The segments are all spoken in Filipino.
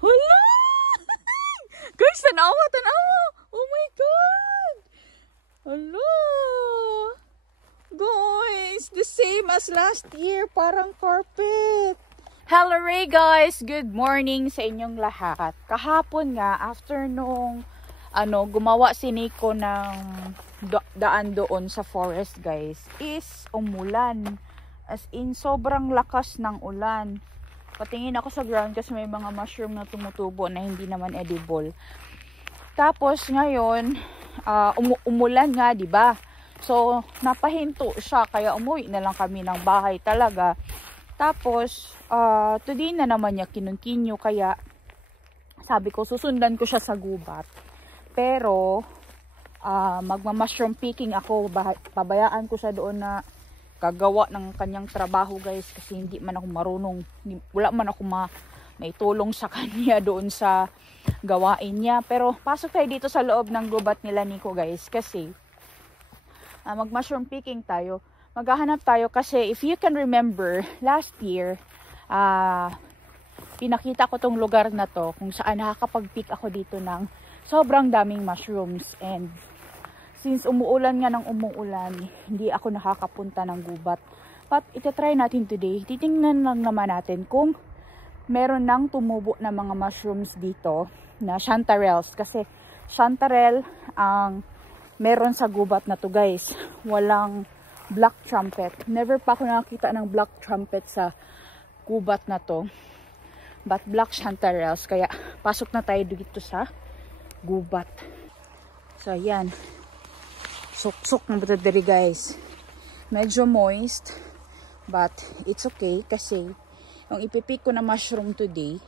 Hala! Guys, tanawa, tanawa! Oh my God! Hala! Guys, the same as last year, parang carpet. Hello Ray guys! Good morning sa inyong lahat. Kahapon nga, after nung gumawa si Nico ng daan doon sa forest guys, is umulan. As in, sobrang lakas ng ulan. Patingin ako sa ground kasi may mga mushroom na tumutubo na hindi naman edible. Tapos ngayon, umulan nga, di ba? So, napahinto siya kaya umuwi na lang kami ng bahay talaga. Tapos, today na naman niya kinontinue kaya sabi ko susundan ko siya sa gubat. Pero, magma-mushroom picking ako. Pabayaan ko siya doon na gagawa ng kanyang trabaho guys kasi hindi man ako marunong, wala man ako may tulong sa kanya doon sa gawain niya. Pero pasok tayo dito sa loob ng gubat nila Nico guys kasi mag-mushroom picking tayo. Maghahanap tayo kasi if you can remember last year pinakita ko tong lugar na to kung saan nakakapag-pick ako dito ng sobrang daming mushrooms. And since umuulan nga ng umuulan, hindi ako nakakapunta ng gubat. But itatry natin today. Titingnan lang naman natin kung meron nang tumubo na mga mushrooms dito na chanterelles. Kasi chanterelle ang meron sa gubat na to guys. Walang black trumpet. Never pa ako nakakita ng black trumpet sa gubat na to. But black chanterelles. Kaya pasok na tayo dito sa gubat. So ayan. Suksok na buto diri guys. Medyo moist. But it's okay kasi yung ipipick ko na mushroom today,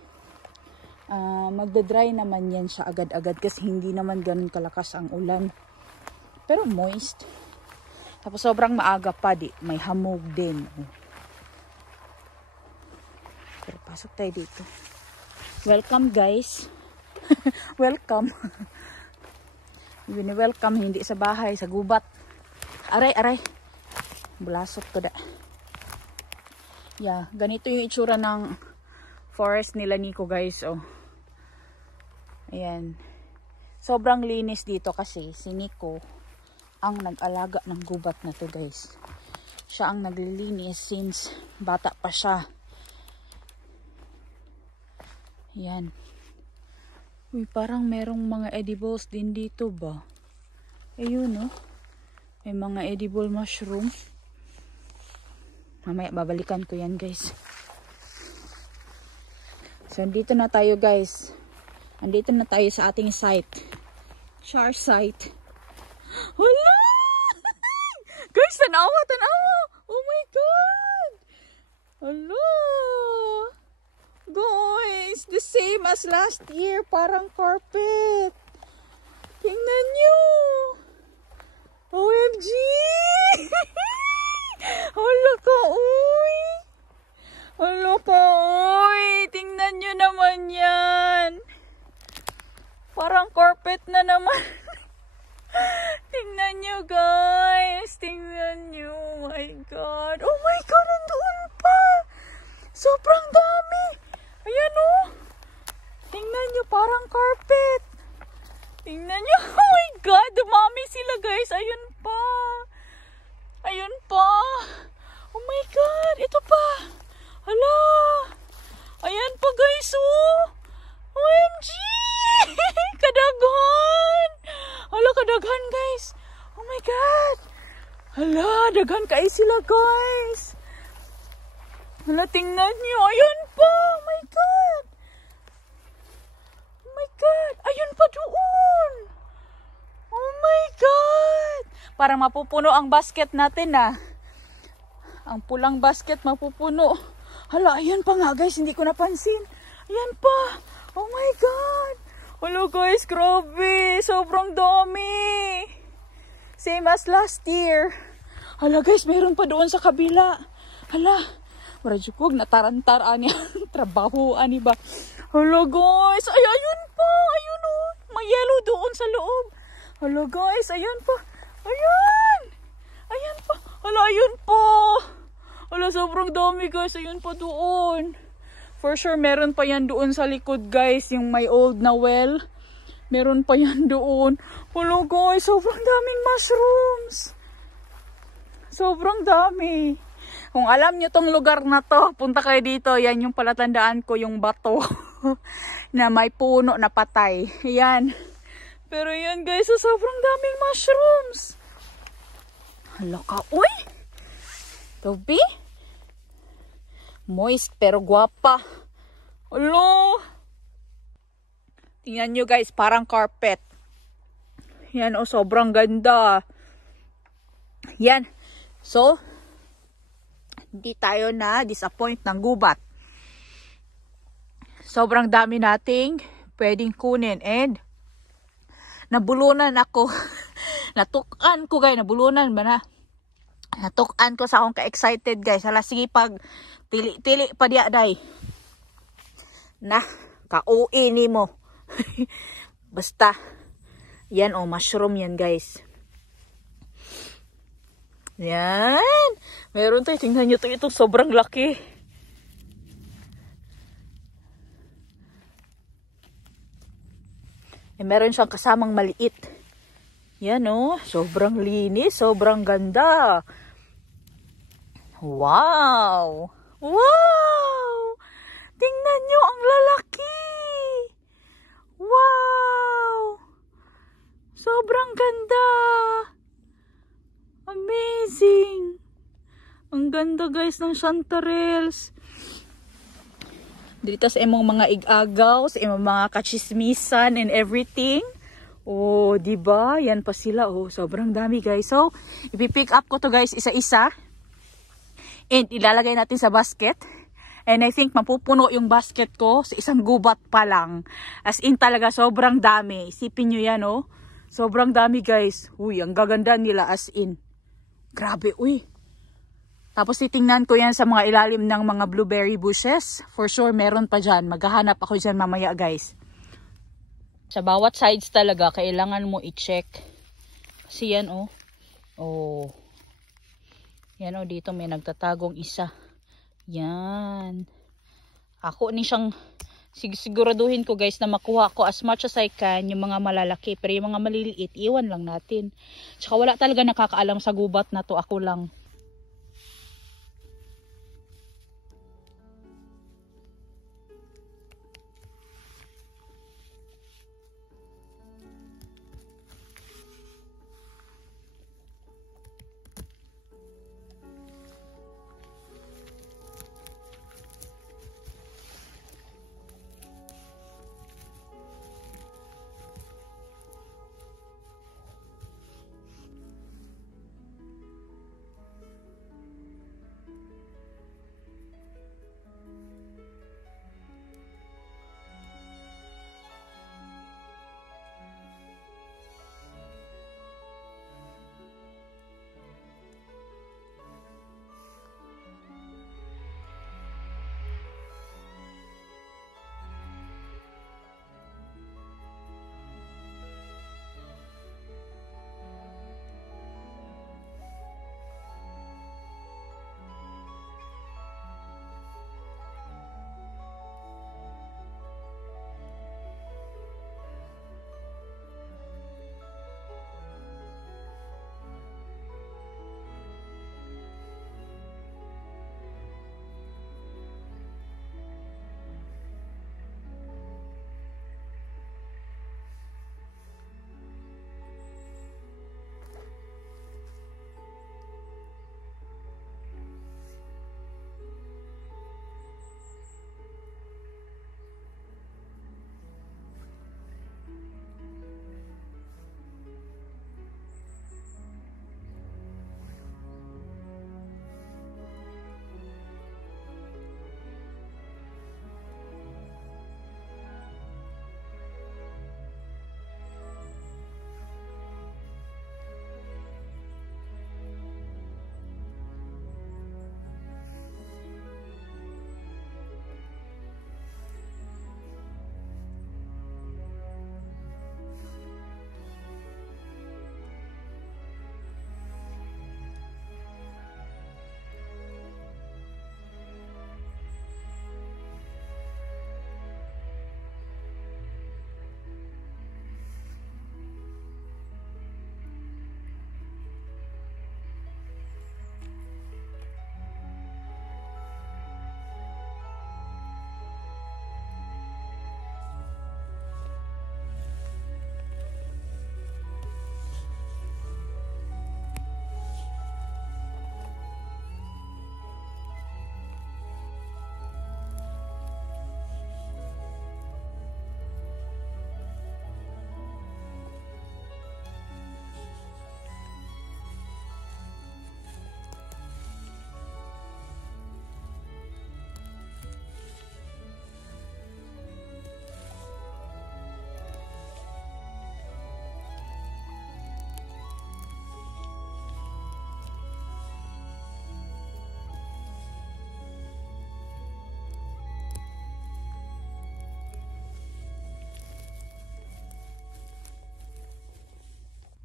magdadry naman yan siya agad-agad kasi hindi naman ganun kalakas ang ulan. Pero moist. Tapos sobrang maaga pa di. May hamog din. Pero pasok tayo dito. Welcome guys. Welcome. Welcome hindi sa bahay, sa gubat. Aray, aray. Bulasot ko da. Yeah, ganito yung itsura ng forest nila Nico guys. Oh. Ayan. Sobrang linis dito kasi si Nico ang nag-alaga ng gubat na to guys. Siya ang naglilinis since bata pa siya. Ayan. Uy, parang merong mga edibles din dito ba? Ayun, no? May mga edible mushroom. Mamaya, babalikan ko yan, guys. So, andito na tayo, guys. Andito na tayo sa ating site. Char site. Hala! Guys, tanawa, tanawa! Oh my God! Hala! Guys, the same as last year, parang carpet. Tingnan nyo. OMG! Hala ka, uy! Hala ka, uy! Tingnan nyo naman yan. Parang carpet na naman. Tingnan nyo, guys. Tingnan nyo. Oh my God. Oh my God, nandoon pa. Sobrang dami. Ayan o. Tingnan nyo, parang carpet. Tingnan nyo. Oh my God, dumami sila guys. Ayun pa. Ayun pa. Oh my God, ito pa. Hala. Ayan pa guys oh. OMG. Kadaghan. Hala, kadaghan guys. Oh my God. Hala, daghan kayo sila guys. Hala, tingnan nyo. Ayun pa. Oh my God. Oh my God. Ayun pa doon. Oh my God. Parang mapupuno ang basket natin ah. Ang pulang basket mapupuno. Hala, ayun pa nga guys. Hindi ko napansin. Ayan pa. Oh my God. Hala guys, grabe. Sobrang dami. Same as last year. Hala guys, mayroon pa doon sa kabila. Hala. Maradyo natarantar ani trabaho ani ba. Hello guys, ay ayun pa, ayun oh. May yellow doon sa loob. Hello guys, ayun pa. Ayun. Ayun pa. Hala, ayun pa. Hala, sobrang dami guys. Ayun pa doon. For sure, meron pa yan doon sa likod, guys. Yung may old na well. Meron pa yan doon. Hello, guys. Sobrang daming mushrooms. Sobrang dami. Kung alam nyo tong lugar na to, punta kayo dito. Yan yung palatandaan ko, yung bato. Na may puno na patay. Yan. Pero yan, guys. Sobrang daming mushrooms. Hala ka. Uy! Toby? Moist pero guwapa. Hello! Tingnan nyo, guys, parang carpet. Yan, oh, sobrang ganda. Yan. So, hindi tayo na disappoint ng gubat. Sobrang dami nating pwedeng kunin. And, nabulunan ako. Natukan ko, guys. Nabulunan ba na? Natukan ko sa akong ka-excited, guys. Hala, sige, pag tili pa diya, day. Na, ka-uwi ni mo. Basta. Yan, oh, mushroom yan, guys. Yan. Meron tayo. Tingnan nyo ito. Sobrang laki. Meron siyang kasamang maliit. Yan, oh. Sobrang linis. Sobrang ganda. Wow. Wow. Tingnan nyo. Ang lalaki. Wow. Sobrang ganda. Amazing. Ang ganda, guys, ng chanterelles. Dito sa imong mga igagaw, sa imong mga kachismisan and everything. Oh, diba? Yan pa sila. Oh, sobrang dami, guys. So, ipipick up ko to, guys, isa-isa. And ilalagay natin sa basket. And I think mapupuno yung basket ko sa isang gubat pa lang. As in talaga, sobrang dami. Isipin nyo yan, oh. Sobrang dami, guys. Uy, ang gaganda nila, as in. Grabe, uy. Tapos titingnan ko yan sa mga ilalim ng mga blueberry bushes. For sure, meron pa dyan. Maghahanap ako dyan mamaya, guys. Sa bawat sides talaga, kailangan mo i-check. Kasi yan, oh. Oh. Yan, oh, dito may nagtatagong isa. Yan. Ako ni siyang siguraduhin ko, guys, na makuha ko as much as I can yung mga malalaki. Pero yung mga maliliit, iwan lang natin. Tsaka wala talaga nakakaalam sa gubat na to. Ako lang.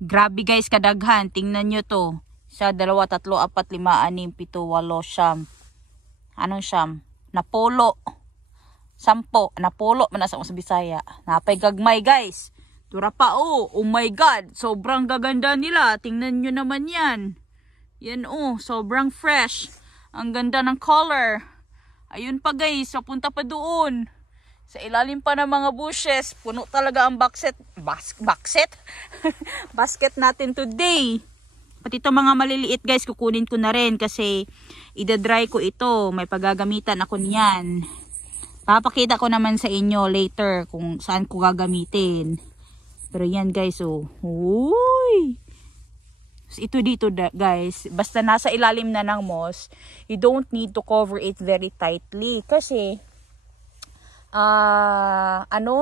Grabe guys, kadaghan. Tingnan nyo to. 1, 2, 3, 4, 5, 6, 7, 8, 9. Anong siyam? Napolo. 10. Napolo man sa Bisaya. Napay gagmay guys. Tura pa oh. Oh my God. Sobrang gaganda nila. Tingnan nyo naman yan. Yan oh. Sobrang fresh. Ang ganda ng color. Ayun pa guys. Papunta pa doon. Sa ilalim pa ng mga bushes, puno talaga ang basket natin today. Pati itong mga maliliit guys, kukunin ko na rin kasi idadry ko ito. May paggagamitan ako niyan. Papakita ko naman sa inyo later kung saan ko gagamitin. Pero yan guys, oh. Uy! Ito dito guys, basta nasa ilalim na ng moss, you don't need to cover it very tightly. Kasi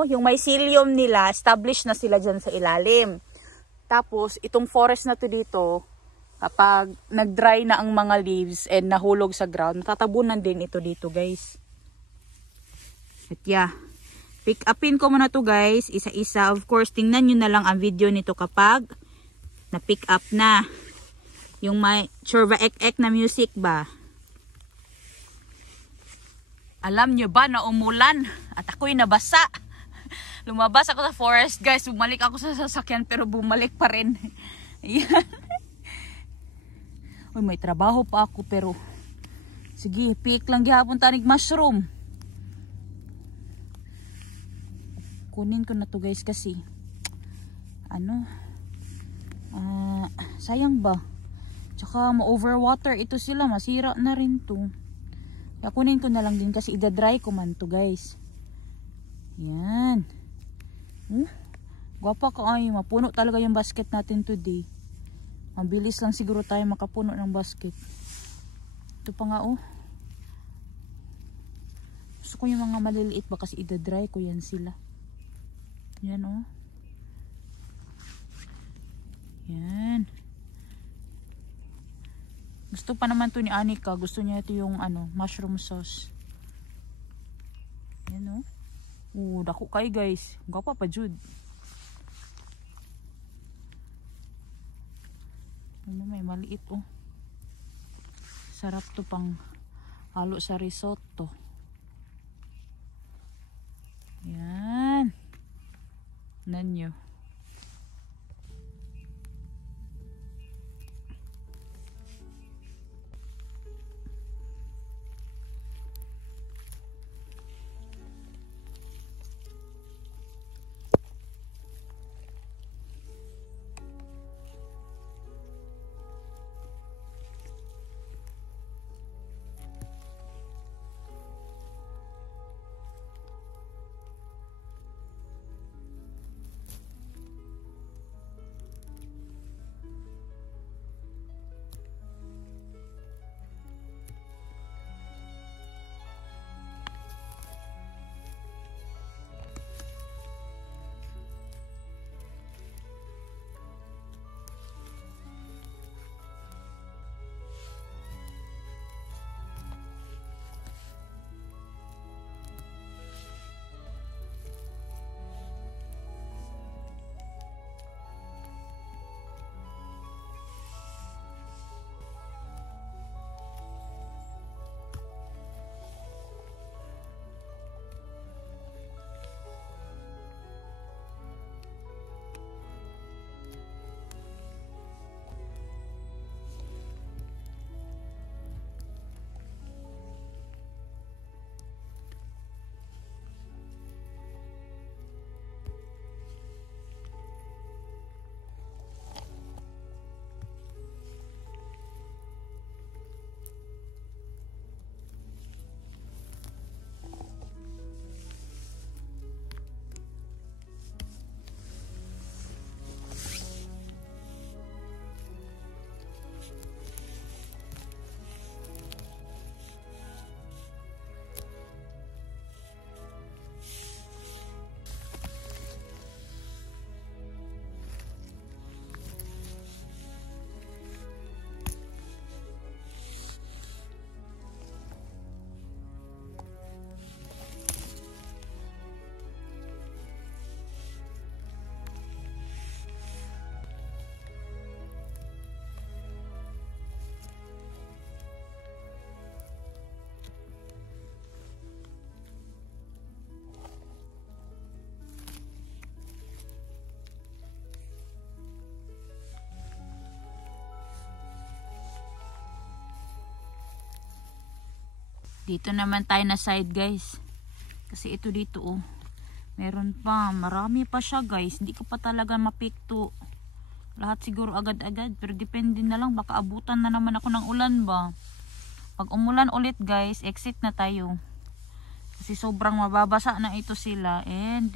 yung mycelium nila, established na sila dyan sa ilalim. Tapos, itong forest na to dito, kapag nag-dry na ang mga leaves and nahulog sa ground, tatabunan din ito dito guys. At yeah, pick upin ko muna to guys, isa-isa. Of course, tingnan nyo na lang ang video nito kapag na-pick up na. Yung may churva ek-ek na music ba? Alam nyo ba na umulan at ako'y nabasa. Lumabas ako sa forest guys. Bumalik ako sa sasakyan pero bumalik pa rin. Ayan. Uy, may trabaho pa ako pero sige, pick lang gihapon tanig mushroom. Kunin ko na to guys kasi sayang ba? Tsaka ma-overwater ito sila. Masira na rin to. Kaya kunin ko na lang din kasi idadry ko man to guys. Yan. Gwapa ka ay. Mapuno talaga yung basket natin today. Mabilis lang siguro tayo makapuno ng basket. Ito pa nga oh. Gusto ko yung mga maliliit ba kasi idadry ko yan sila. Yan oh. Yan. Gusto pa naman to ni Anika. Gusto niya ito yung mushroom sauce. Yan oh. Dako kay guys. Gapa pa jud. May maliit oh. Sarap to pang halo sa risotto. Yan. Nanyo. Dito naman tayo na side guys. Kasi ito dito oh. Meron pa. Marami pa siya guys. Hindi ko pa talaga mapikto. Lahat siguro agad-agad. Pero depende na lang. Baka abutan na naman ako ng ulan ba. Pag umulan ulit guys, exit na tayo. Kasi sobrang mababasa na ito sila. And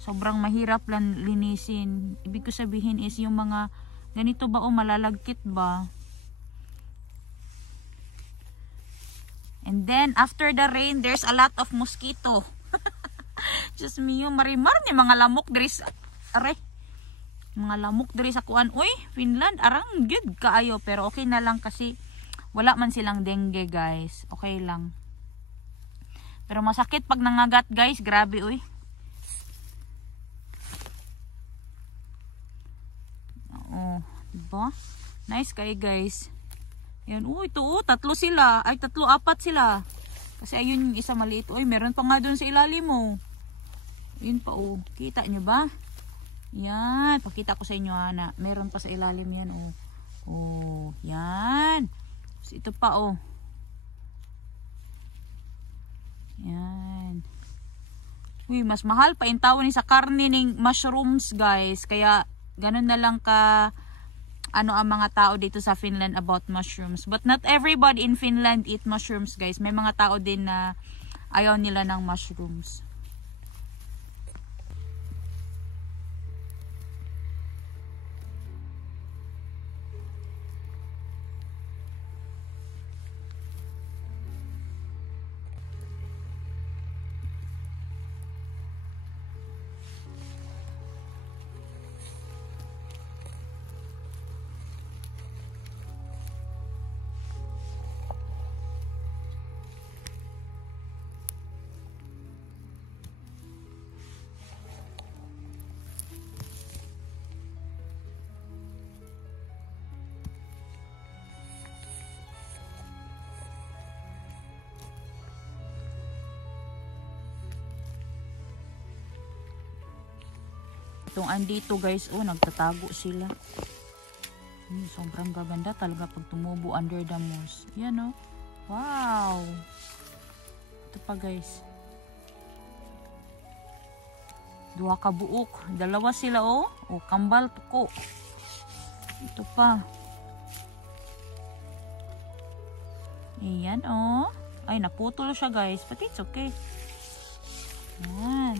sobrang mahirap lang linisin. Ibig ko sabihin is yung mga ganito ba o malalagkit ba. And then after the rain, there's a lot of mosquito. Just me yung marimar ni mga lamok diri sa are. Mga lamok diri sa kuan. Uy, Finland arang good kaayo pero okay na lang kasi wala man silang dengue guys. Okay lang. Pero masakit pag nangagat guys, grabe uy. Oh, diba? Nice kayo guys. Yan, ito tatlo sila. Ay, apat sila. Kasi ayun yung isa maliit. Uy, meron pa nga dun sa ilalim mo. Yun pa oh. Kita nyo ba? Yan. Pakita ko sa inyo Hana. Meron pa sa ilalim yan oh. Oh, yan. So, ito pa oh. Yan. Uy, mas mahal pa yung tawon sa karne ng mushrooms guys. Kaya ganun na lang ka ano ang mga tao dito sa Finland about mushrooms. But not everybody in Finland eat mushrooms guys. May mga tao din na ayaw nila ng mushrooms. Itong andito guys, oh, nagtatago sila. Sobrang gaganda talaga pag tumubo under the moss. Yan oh. Wow! Ito pa guys. Dua ka buok. Dalawa sila oh. Oh, kambal tuko. Ito pa. Ayan oh. Ay, naputol siya guys. But it's okay. Ayan.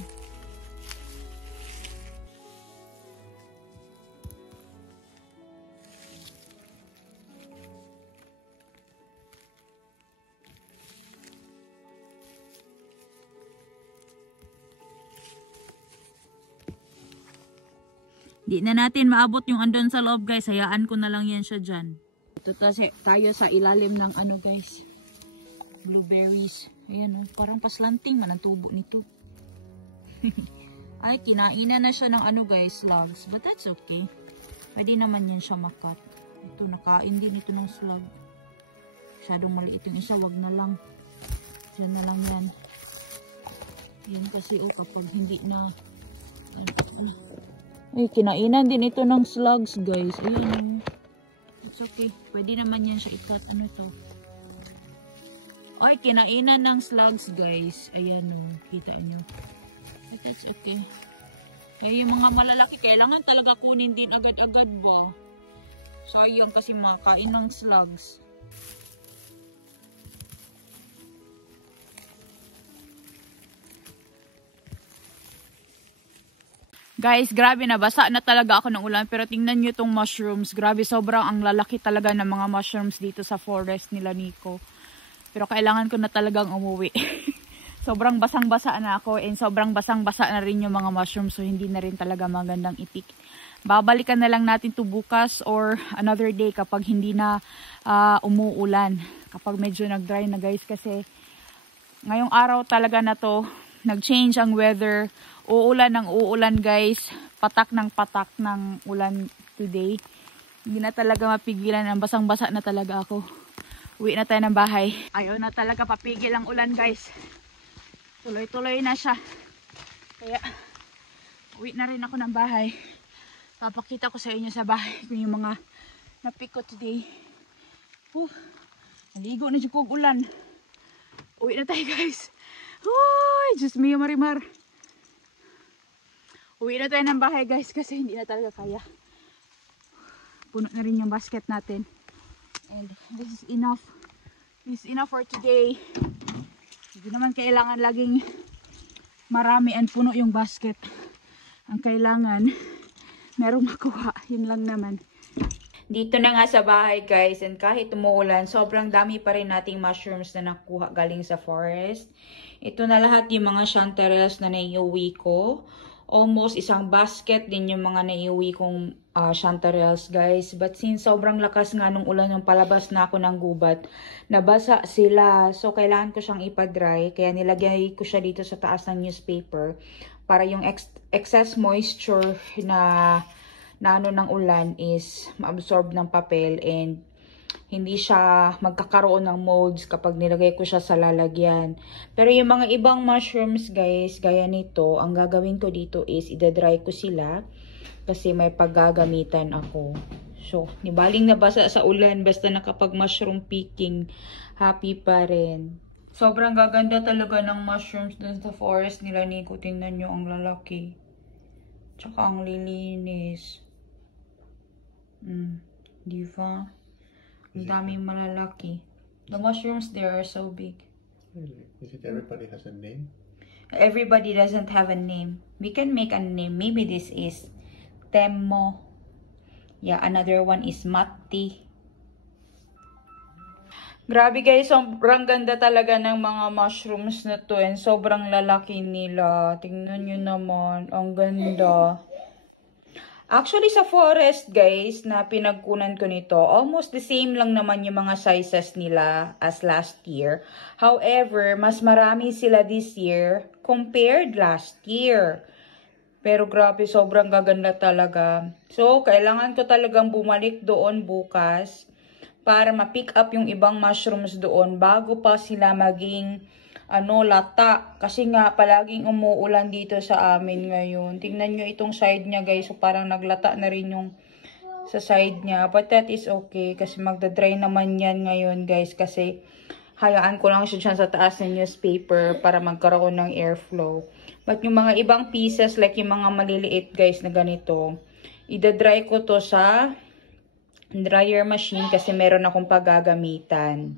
Di na natin maabot yung andon sa loob guys. Hayaan ko na lang yan siya dyan. Ito tayo sa ilalim ng ano guys. Blueberries. Ayan oh. Parang paslanting man ang tubo nito. Ay, kinainan na siya ng ano guys, slugs. But that's okay. Pwede naman yan siya makat. Ito, nakain din ito ng slug. Masyadong maliit yung isa. Wag na lang. Diyan na lang yan. Yan kasi oh, kapag hindi na ay, kinainan din ito ng slugs guys. Ayan. It's okay. Pwede naman yan siya ikat. Ano to? Ay, kinainan ng slugs guys. Ayan o. Kita nyo. But it's okay. Kaya yung mga malalaki, kailangan talaga kunin din agad-agad ba? Sayang kasi makain ng slugs. Guys, grabe na. Basa na talaga ako ng ulan. Pero tingnan nyo itong mushrooms. Grabe, sobrang ang lalaki talaga ng mga mushrooms dito sa forest nila Nico. Pero kailangan ko na talagang umuwi. Sobrang basang-basa na ako. And sobrang basang-basa na rin yung mga mushrooms. So, hindi na rin talaga magandang itik. Babalikan na lang natin to bukas or another day kapag hindi na umuulan. Kapag medyo nag-dry na guys. Kasi ngayong araw talaga na to, nag-change ang weather. Uulan ng uulan guys. Patak ng ulan today. Hindi na talaga mapigilan. Ang basang-basa na talaga ako. Uwi na tayo ng bahay. Ayaw na talaga papigil ang ulan guys. Tuloy-tuloy na siya. Kaya uwi na rin ako ng bahay. Papakita ko sa inyo sa bahay kung yung mga napik ko today. Naligo na siya kong ulan. Uwi na tayo guys. Uy, Diyos mio Marimar. Uwi na tayo ng bahay guys kasi hindi na talaga kaya. Puno na rin yung basket natin. And this is enough. This is enough for today. Hindi naman kailangan laging marami and puno yung basket. Ang kailangan, merong makuha. Yun lang naman. Dito na nga sa bahay guys, and kahit umuulan, sobrang dami pa rin nating mushrooms na nakuha galing sa forest. Ito na lahat yung mga chanterelles na naiuwi ko. Almost isang basket din yung mga naiuwi kong chanterelles guys. But since sobrang lakas nga nung ulan nung palabas na ako ng gubat, nabasa sila. So kailangan ko siyang ipa-dry. Kaya nilagay ko siya dito sa taas ng newspaper para yung excess moisture na ano ng ulan is ma-absorb ng papel and hindi siya magkakaroon ng molds kapag nilagay ko siya sa lalagyan. Pero yung mga ibang mushrooms guys, gaya nito, ang gagawin ko dito is idadry ko sila kasi may paggagamitan ako. So, nibaling nabasa sa ulan basta nakapag mushroom picking, happy pa rin. Sobrang gaganda talaga ng mushrooms dun sa forest nila Nico. Tingnan nyo ang lalaki. Tsaka ang lilinis. Diba? Ang daming malalaki. The mushrooms there are so big. Really? Is it everybody has a name? Everybody doesn't have a name. We can make a name. Maybe this is Temmo. Yeah, another one is Matti. Grabe guys, sobrang ganda talaga ng mga mushrooms na to. And sobrang lalaki nila. Tingnan nyo naman. Ang ganda. Actually, sa forest, guys, na pinagkunan ko nito, almost the same lang naman yung mga sizes nila as last year. However, mas marami sila this year compared last year. Pero grabe, sobrang gaganda talaga. So, kailangan ko talagang bumalik doon bukas para ma-pick up yung ibang mushrooms doon bago pa sila maging lata. Kasi nga, palaging umuulan dito sa amin ngayon. Tingnan nyo itong side niya, guys. So, parang naglata na rin yung sa side niya. But that is okay. Kasi magdadry naman yan ngayon, guys. Kasi hayaan ko lang siya sa taas ng newspaper para magkaroon ng airflow. But yung mga ibang pieces, like yung mga maliliit, guys, na ganito, idadry ko to sa dryer machine kasi meron akong paggagamitan.